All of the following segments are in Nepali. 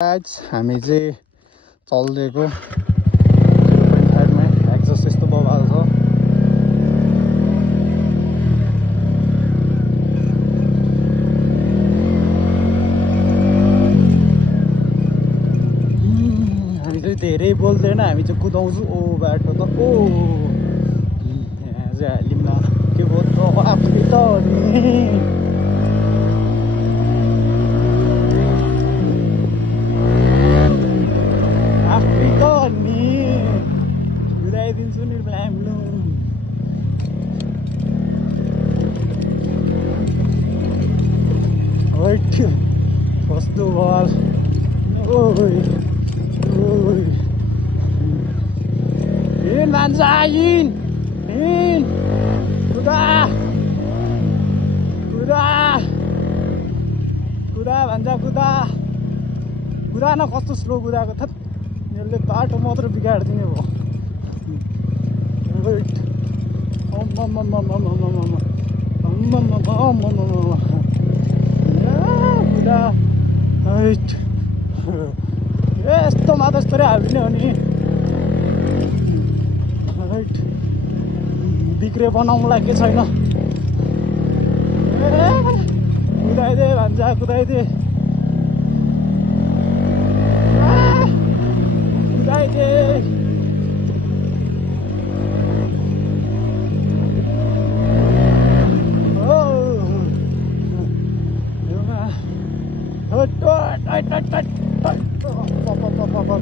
हामी चाहिँ चल्दिएको 0.5 मा एक्जस्ट यस्तो बबाल छ। हामी चाहिँ धेरै बोल्दैन, हामी चाहिँ कुदाउँछु। ओ बाटो त ओ यहाँ चाहिँ हालिम न के भयो त आफै त दिन्छु नि ब्ल्याम्लो। कस्तो बल हिँड भन्छ हिँड हिँड कुदा कुदा कुदा भन्छ कुदा कुदा न। कस्तो स्लो कुदाएको थत यसले बाटो मात्र बिगाडिदिने भयो। यस्तो मात्र यस्तै हाल्दिने हो नि। बिग्रे बनाउँला के छैन। कुदाइदे भन्छ कुदाइदे कुदाइदे। कुदा कुदा कुदा कुदा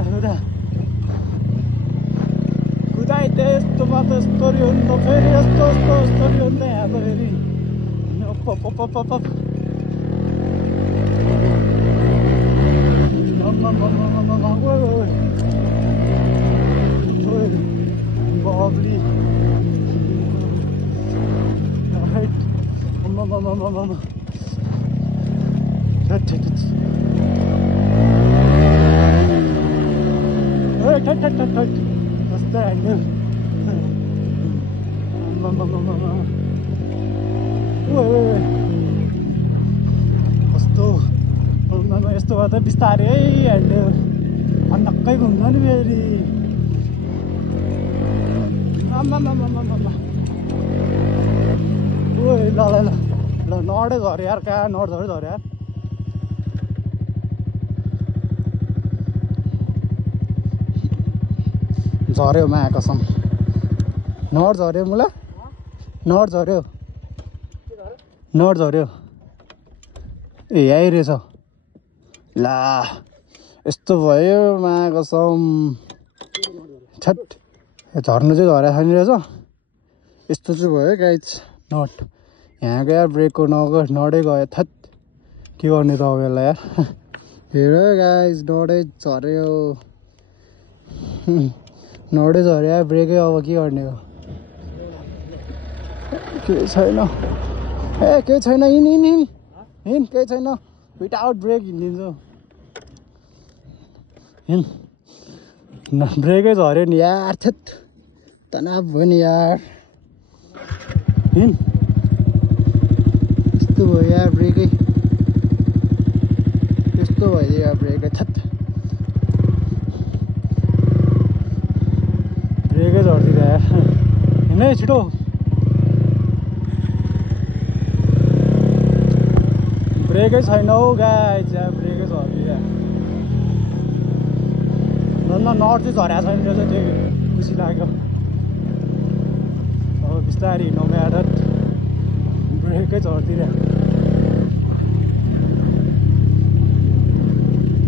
कुदा कुदाइदे। यस्तोमा त यस्तरी हो नि त फेरि यस्तो यस्तो यस्तरी हो नि त यहाँ त फेरि। Lovely. Right. Mama. Touch. What's that? Mama. Wait. Kस्तो यस्तो भए त बिस्तारै हाल्यो अन्नक्कै घुम्छ नि फेरि। ओइ ल नडे झऱ्यो यार। कहाँ नड झऱ्यो यार। झऱ्यो मा कसम नड झऱ्यो मुला नड झऱ्यो ए यही रहेछ। ला यस्तो भयो मा कसम छट। झर्नु चाहिँ झरेको छैन रहेछ। यस्तो चाहिँ भयो गाइज नट यहाँ गयो ब्रेकको नडै गयो थत। के गर्ने त अब यसलाई यार। हेर गाइज नडै झऱ्यो नडै झऱ्यो यार ब्रेकै। अब के गर्ने हो केही छैन। केही छैन हिँड केही छैन। विदाउट ब्रेक हिँडिदिन्छु। हिँड ब्रेकै झऱ्यो नि यार। थेत तनाव भयो नि यार। हिँड यस्तो भयो यार ब्रेकै यस्तो भयो यार ब्रेकै थत ब्रेकै झर्दिँदा यार। हिँड है छिटो। ब्रेकै छैन हौ गाइज यार ब्रेकै झर्दिँदा। नट चाहिँ झरेको छैन रहेछ त्यो खुसी लाग्यो। अब बिस्तारै हिँड्नु म्याडत ब्रेकै झर्दिरहेको।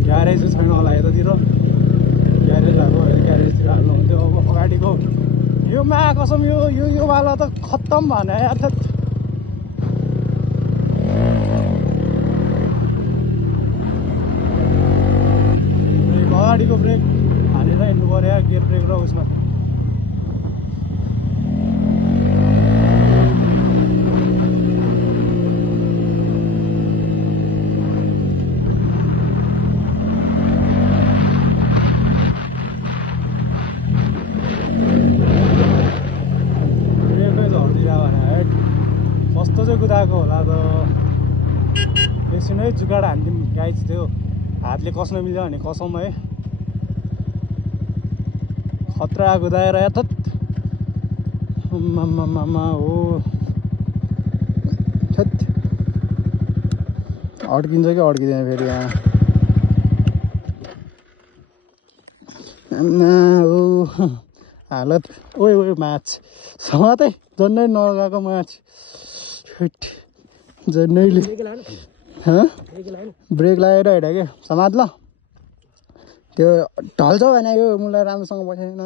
ग्यारेज छैन होला यतातिर। ग्यारेज भएको ग्यारेजतिर हाल्नु हुन्थ्यो। अब अगाडिको यो मा कसम यो वाला त खत्तम भने यार। अगाडिको ब्रेक हालेर हिँड्नु पर्यो यार। गियर ब्रेक र उसमा है जुगाड हान्दिउँ गाइज त्यो हातले कस्न मिल्छ भने कसम है खतरा कुदाएर यतत मामा हो छत अड्किन्छ कि अड्किँदैन फेरि यहाँ हो हालत ओए ओए माछ समातै जन्नै नलगाएको माछ जन्नैले ब्रेक लगाएर हिँड क्या समात ल त्यो ढल्छ भने यो मलाई राम्रोसँग बसेन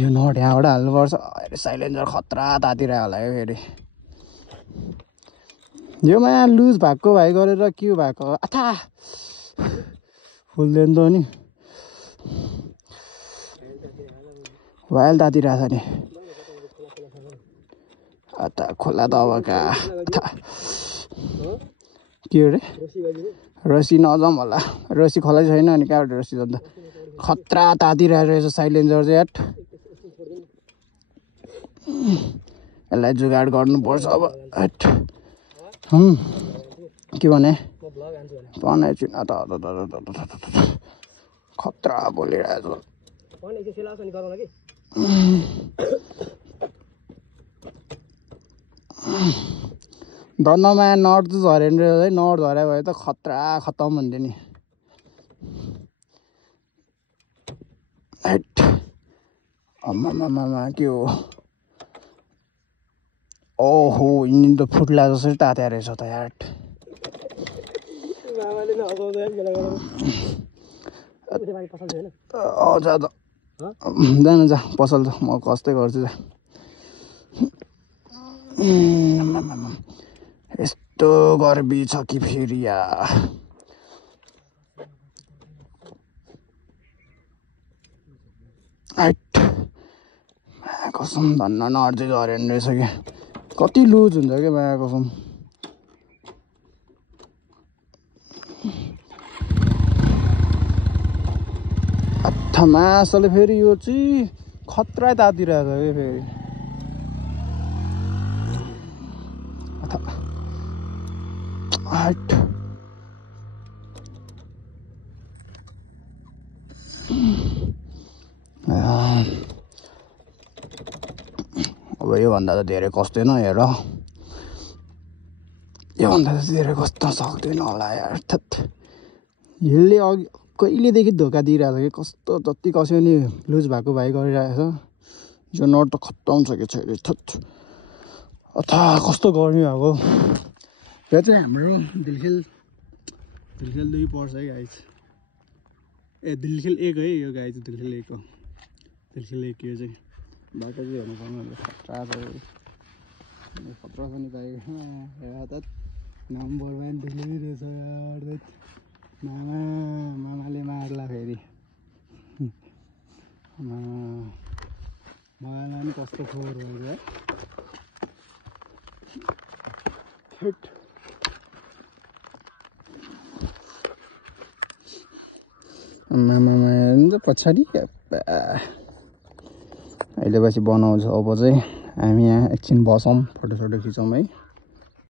यो नट यहाँबाट हाल्नुपर्छ साइलेन्सर खतरा तातिर होला यो फेरि यो माया लुज भएको भाइ गरेर के भएको अथा फुल्दैन त नि भाइल तातिरहेको छ नि अता खोला त अब कहाँ के अरे रसी नजाउँ होला रसी खोला छैन अनि कहाँबाट रसी जान्छ खतरा तातिरहेको रहेछ साइलेन्सर चाहिँ याट यसलाई जुगाड गर्नुपर्छ अब हट के भने बनाइ छुइनँ त खतरा बोलिरहेको धन्नमा नट चाहिँ झरेन रहेछ है नट झरे भए त खतरा खतम हुन्थ्यो नि हट आमामामा के हो ओहो इन्जिन त फुट्ला जसरी तात्या रहेछ त यार जान जा पसल त म कस्तै गर्छु जा यस्तो गर्मी छ कि फेरि या कसम धन्न नअर्झै झरेन रहेछ क्या कति लुज हुन्छ क्या माया कसम मासले फेरि यो चाहिँ खतरा तातिरहेको छ क्या फेरि अब योभन्दा त धेरै कस्दैन हेर योभन्दा त धेरै कस्न सक्दैन होला यार यसले अघि कहिलेदेखि धोका दिइरहेको छ कि कस्तो जति कस्यो नि लुज भएको भाइ गरिरहेको छ यो नट त खत्तम छ कि छैन थत अथा कस्तो गर्मी भएको यो चाहिँ हाम्रो दिलखेल 2 पर्छ है गाइज ए दिलखेल 1 है यो गाइज दिलखेल 1 हो दिलखेल 1 यो चाहिँ बाटो चाहिँ हेर्नु पाउनु खतरा छ खतरा छ नि भाइ नम्बर 1 दिल्ली रहेछ मामाले मार्ला फेरि मलाई पनि कस्तो खोर भयो मामा पछाडि अहिले पछि बनाउँछ अब चाहिँ हामी यहाँ एकछिन बसौँ फोटोसोटो खिचौँ है